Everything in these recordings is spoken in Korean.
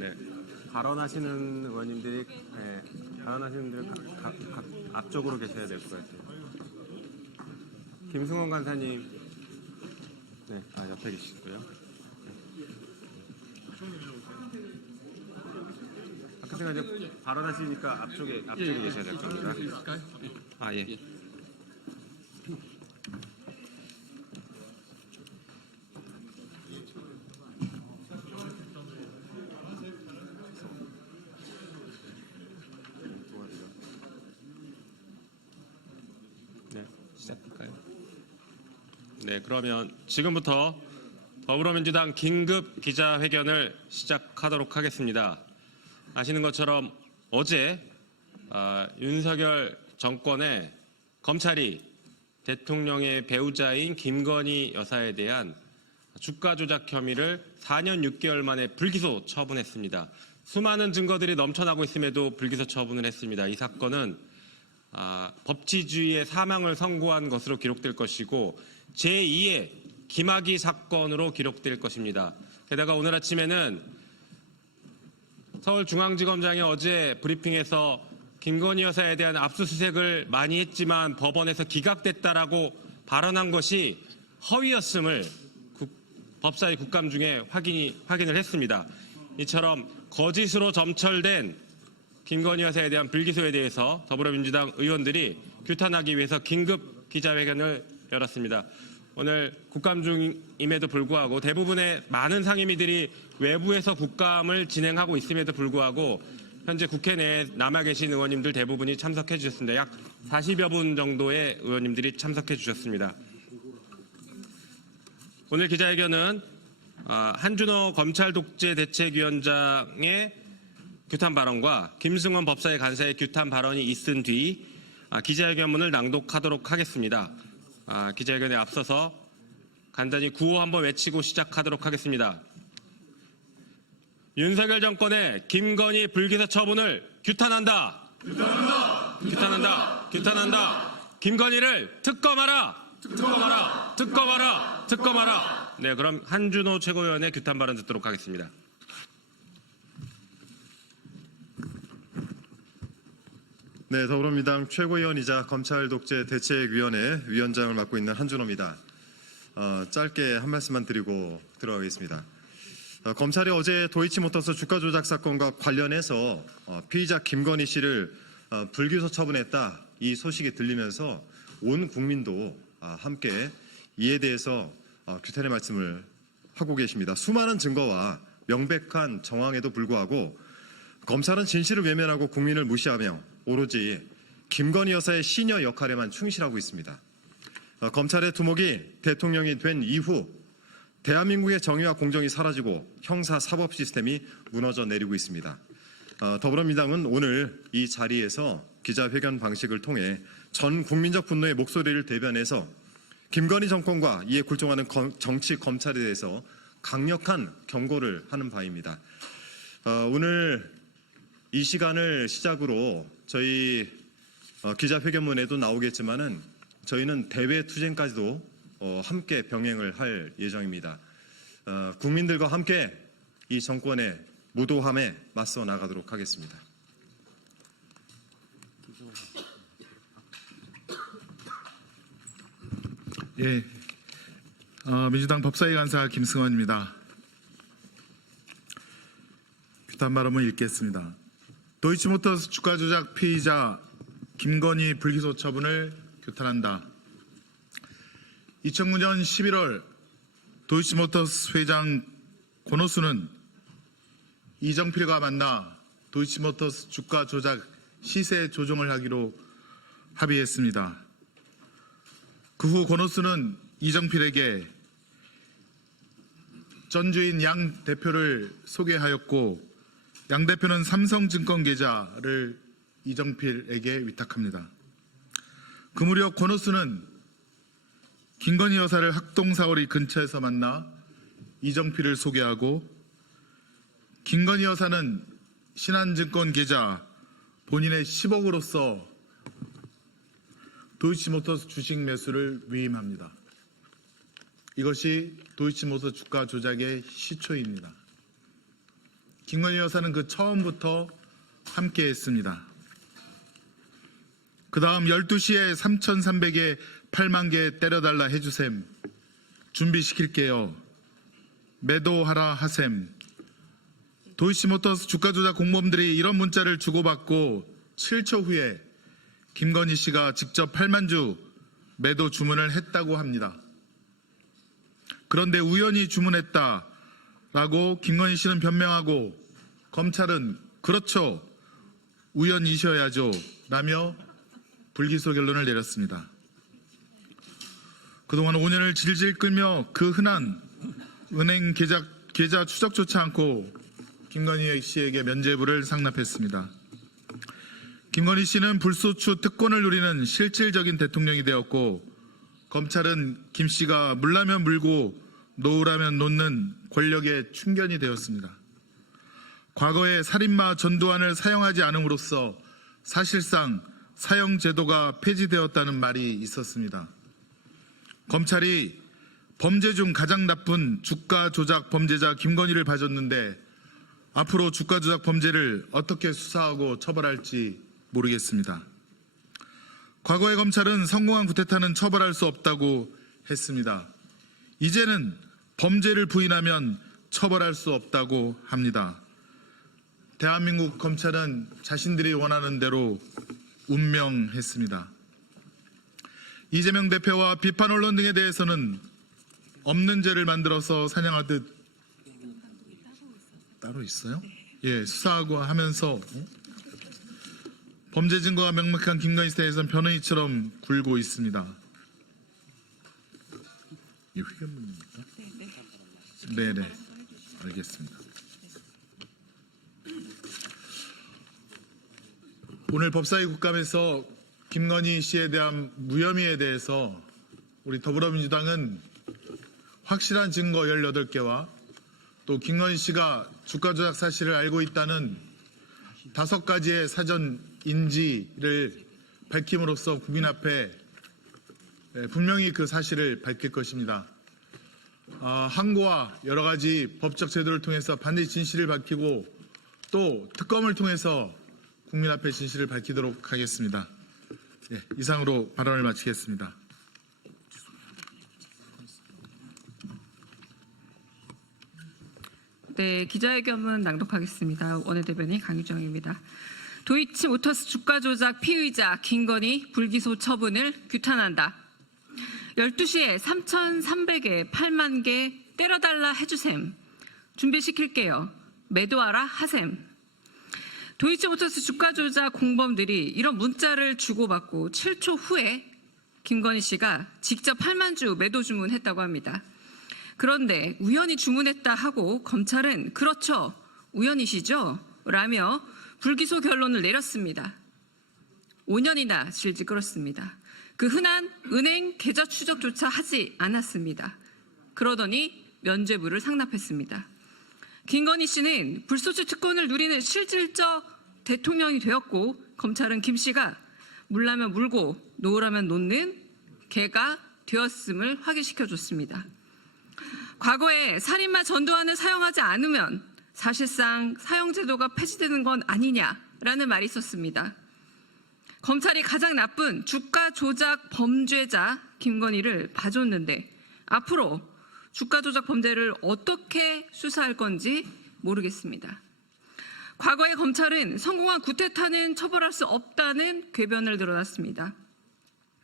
네. 발언하시는 의원님들이 발언하시는 분들은 각 앞쪽으로 계셔야 될 것 같아요. 김승원 간사님, 네, 옆에 계시고요. 아까 제가 이제 발언하시니까 앞쪽에 계셔야 될 겁니다. 예. 시작할까요? 네, 그러면 지금부터 더불어민주당 긴급 기자회견을 시작하도록 하겠습니다. 아시는 것처럼 어제 윤석열 정권의 검찰이 대통령의 배우자인 김건희 여사에 대한 주가 조작 혐의를 4년 6개월 만에 불기소 처분했습니다. 수많은 증거들이 넘쳐나고 있음에도 불기소 처분을 했습니다. 이 사건은 법치주의의 사망을 선고한 것으로 기록될 것이고 제2의 김학의 사건으로 기록될 것입니다. 게다가 오늘 아침에는 서울중앙지검장이 어제 브리핑에서 김건희 여사에 대한 압수수색을 많이 했지만 법원에서 기각됐다라고 발언한 것이 허위였음을 법사위 국감 중에 확인을 했습니다. 이처럼 거짓으로 점철된 김건희 여사에 대한 불기소에 대해서 더불어민주당 의원들이 규탄하기 위해서 긴급 기자회견을 열었습니다. 오늘 국감 중임에도 불구하고 대부분의 많은 상임위들이 외부에서 국감을 진행하고 있음에도 불구하고 현재 국회 내에 남아 계신 의원님들 대부분이 참석해 주셨습니다. 약 40여 분 정도의 의원님들이 참석해 주셨습니다. 오늘 기자회견은 한준호 검찰독재대책위원장의 규탄 발언과 김승원 법사위 간사의 규탄 발언이 있은 뒤 기자회견문을 낭독하도록 하겠습니다. 기자회견에 앞서서 간단히 구호 한번 외치고 시작하도록 하겠습니다. 윤석열 정권의 김건희 불기소 처분을 규탄한다. 규탄한다. 규탄한다. 규탄한다. 김건희를 특검하라. 특검하라. 특검하라. 특검하라. 네, 그럼 한준호 최고위원의 규탄 발언 듣도록 하겠습니다. 네, 더불어민주당 최고위원이자 검찰독재대책위원회 위원장을 맡고 있는 한준호입니다. 짧게 한 말씀만 드리고 들어가겠습니다. 검찰이 어제 도이치모터스 주가 조작 사건과 관련해서 피의자 김건희 씨를 불기소 처분했다, 이 소식이 들리면서 온 국민도 함께 이에 대해서 규탄의 말씀을 하고 계십니다. 수많은 증거와 명백한 정황에도 불구하고 검찰은 진실을 외면하고 국민을 무시하며 오로지 김건희 여사의 시녀 역할에만 충실하고 있습니다. 검찰의 두목이 대통령이 된 이후 대한민국의 정의와 공정이 사라지고 형사 사법 시스템이 무너져 내리고 있습니다. 더불어민주당은 오늘 이 자리에서 기자회견 방식을 통해 전 국민적 분노의 목소리를 대변해서 김건희 정권과 이에 굴종하는 정치 검찰에 대해서 강력한 경고를 하는 바입니다. 오늘 이 시간을 시작으로 저희 기자회견문에도 나오겠지만은 저희는 대외투쟁까지도 함께 병행을 할 예정입니다. 국민들과 함께 이 정권의 무도함에 맞서 나가도록 하겠습니다. 예, 민주당 법사위 간사 김승원입니다. 규탄 발언을 읽겠습니다. 도이치모터스 주가 조작 피의자 김건희 불기소 처분을 규탄한다. 2009년 11월 도이치모터스 회장 권오수는 이정필과 만나 도이치모터스 주가 조작 시세 조정을 하기로 합의했습니다. 그 후 권오수는 이정필에게 전주인 양 대표를 소개하였고 양 대표는 삼성증권 계좌를 이정필에게 위탁합니다. 그 무렵 권오수는 김건희 여사를 학동사거리 근처에서 만나 이정필을 소개하고 김건희 여사는 신한증권 계좌 본인의 10억으로서 도이치모터스 주식 매수를 위임합니다. 이것이 도이치모터스 주가 조작의 시초입니다. 김건희 여사는 그 처음부터 함께했습니다. 그 다음 12시에 3,300에 8만 개 때려달라 해주셈. 준비시킬게요. 매도하라 하셈. 도이치모터스 주가 조작 공범들이 이런 문자를 주고받고 7초 후에 김건희 씨가 직접 8만 주 매도 주문을 했다고 합니다. 그런데 우연히 주문했다라고 김건희 씨는 변명하고 검찰은 그렇죠. 우연이셔야죠. 라며 불기소 결론을 내렸습니다. 그동안 5년을 질질 끌며 그 흔한 은행 계좌 추적조차 않고 김건희 씨에게 면죄부를 상납했습니다. 김건희 씨는 불소추 특권을 누리는 실질적인 대통령이 되었고 검찰은 김 씨가 물라면 물고 놓으라면 놓는 권력의 충견이 되었습니다. 과거에 살인마 전두환을 사형하지 않음으로써 사실상 사형 제도가 폐지되었다는 말이 있었습니다. 검찰이 범죄 중 가장 나쁜 주가 조작 범죄자 김건희를 봐줬는데 앞으로 주가 조작 범죄를 어떻게 수사하고 처벌할지 모르겠습니다. 과거의 검찰은 성공한 구테타는 처벌할 수 없다고 했습니다. 이제는 범죄를 부인하면 처벌할 수 없다고 합니다. 대한민국 검찰은 자신들이 원하는 대로 운명했습니다. 이재명 대표와 비판 언론 등에 대해서는 없는 죄를 만들어서 사냥하듯 따로 있어요? 예, 수사하고 하면서 범죄 증거가 명백한 김건희 씨에 대해서는 변호인처럼 굴고 있습니다. 이 회견문입니까? 네네, 알겠습니다. 오늘 법사위 국감에서 김건희 씨에 대한 무혐의에 대해서 우리 더불어민주당은 확실한 증거 18개와 또 김건희 씨가 주가 조작 사실을 알고 있다는 5가지의 사전 인지를 밝힘으로써 국민 앞에 분명히 그 사실을 밝힐 것입니다. 항고와 여러 가지 법적 제도를 통해서 반드시 진실을 밝히고 또 특검을 통해서 국민 앞에 진실을 밝히도록 하겠습니다. 이상으로 발언을 마치겠습니다. 네, 기자회견문 낭독하겠습니다. 원내대변인 강유정입니다. 도이치모터스 주가 조작 피의자 김건희 불기소 처분을 규탄한다. 12시에 3,300에 8만 개 때려달라 해주셈. 준비시킬게요. 매도하라 하셈. 도이치모터스 주가 조작 공범들이 이런 문자를 주고받고 7초 후에 김건희 씨가 직접 8만 주 매도 주문했다고 합니다. 그런데 우연히 주문했다 하고 검찰은 그렇죠. 우연이시죠? 라며 불기소 결론을 내렸습니다. 5년이나 질질 끌었습니다. 그 흔한 은행 계좌 추적조차 하지 않았습니다. 그러더니 면죄부를 상납했습니다. 김건희 씨는 불소추 특권을 누리는 실질적 대통령이 되었고 검찰은 김 씨가 물라면 물고 놓으라면 놓는 개가 되었음을 확인시켜줬습니다. 과거에 살인마 전두환을 사형하지 않으면 사실상 사형제도가 폐지되는 건 아니냐라는 말이 있었습니다. 검찰이 가장 나쁜 주가 조작 범죄자 김건희를 봐줬는데 앞으로 주가 조작 범죄를 어떻게 수사할 건지 모르겠습니다. 과거의 검찰은 성공한 구테타는 처벌할 수 없다는 궤변을 늘어놨습니다.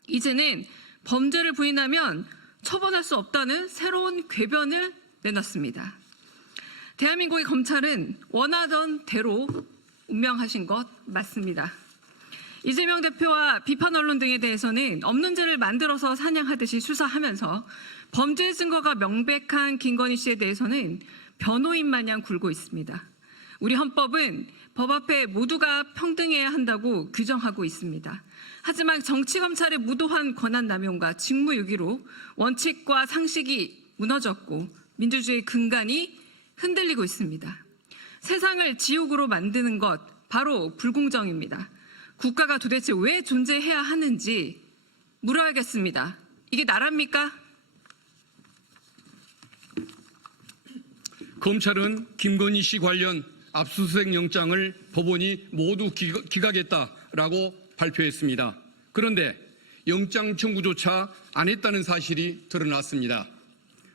이제는 범죄를 부인하면 처벌할 수 없다는 새로운 궤변을 내놨습니다. 대한민국의 검찰은 원하던 대로 운명하신 것 맞습니다. 이재명 대표와 비판 언론 등에 대해서는 없는 죄를 만들어서 사냥하듯이 수사하면서 범죄 증거가 명백한 김건희 씨에 대해서는 변호인 마냥 굴고 있습니다. 우리 헌법은 법 앞에 모두가 평등해야 한다고 규정하고 있습니다. 하지만 정치검찰의 무도한 권한남용과 직무유기로 원칙과 상식이 무너졌고 민주주의 근간이 흔들리고 있습니다. 세상을 지옥으로 만드는 것 바로 불공정입니다. 국가가 도대체 왜 존재해야 하는지 물어야겠습니다. 이게 나랍니까? 검찰은 김건희 씨 관련 압수수색 영장을 법원이 모두 기각했다라고 발표했습니다. 그런데 영장 청구조차 안 했다는 사실이 드러났습니다.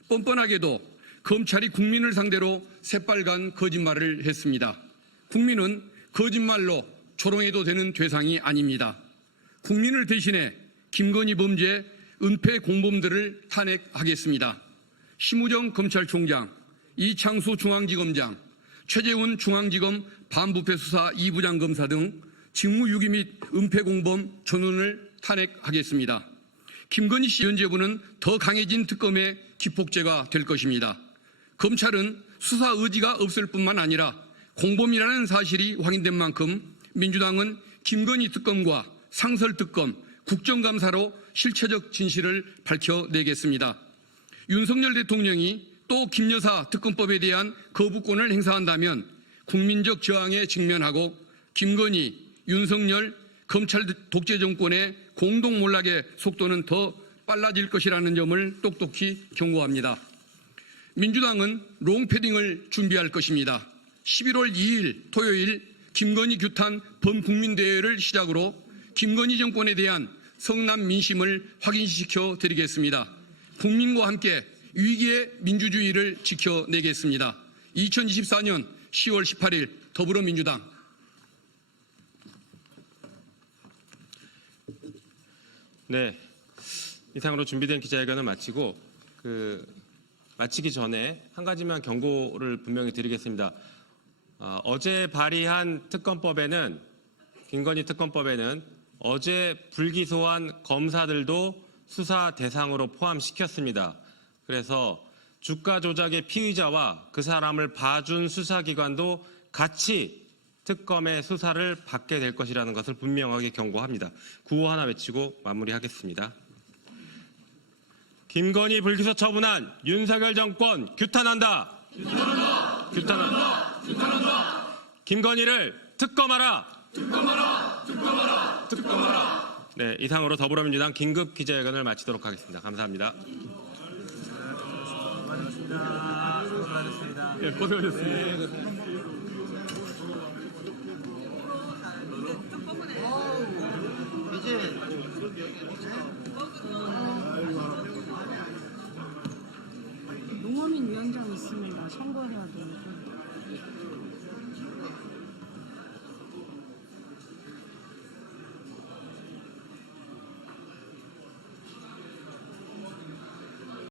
뻔뻔하게도 검찰이 국민을 상대로 새빨간 거짓말을 했습니다. 국민은 거짓말로 조롱해도 되는 대상이 아닙니다. 국민을 대신해 김건희 범죄 은폐 공범들을 탄핵하겠습니다. 심우정 검찰총장, 이창수 중앙지검장, 최재훈 중앙지검 반부패수사 2부장 검사 등 직무유기 및 은폐 공범 전원을 탄핵하겠습니다. 김건희 씨 연재부는 더 강해진 특검의 기폭제가 될 것입니다. 검찰은 수사 의지가 없을 뿐만 아니라 공범이라는 사실이 확인된 만큼 민주당은 김건희 특검과 상설특검, 국정감사로 실체적 진실을 밝혀내겠습니다. 윤석열 대통령이 또 김여사 특검법에 대한 거부권을 행사한다면 국민적 저항에 직면하고 김건희, 윤석열, 검찰 독재 정권의 공동 몰락의 속도는 더 빨라질 것이라는 점을 똑똑히 경고합니다. 민주당은 롱패딩을 준비할 것입니다. 11월 2일 토요일 김건희 규탄 범국민대회를 시작으로 김건희 정권에 대한 성남 민심을 확인시켜 드리겠습니다. 국민과 함께 위기의 민주주의를 지켜내겠습니다. 2024년 10월 18일 더불어민주당. 네, 이상으로 준비된 기자회견을 마치고 마치기 전에 한 가지만 경고를 분명히 드리겠습니다. 어제 발의한 특검법에는 김건희 특검법에는 어제 불기소한 검사들도 수사 대상으로 포함시켰습니다. 그래서 주가 조작의 피의자와 그 사람을 봐준 수사기관도 같이 특검의 수사를 받게 될 것이라는 것을 분명하게 경고합니다. 구호 하나 외치고 마무리하겠습니다. 김건희 불기소 처분한 윤석열 정권 규탄한다. 규탄한다. 규탄한다. 규탄한다. 김건희를 특검하라. 특검하라. 특검하라. 특검하라. 네, 이상으로 더불어민주당 긴급 기자회견을 마치도록 하겠습니다. 감사합니다. 고생하셨습니다.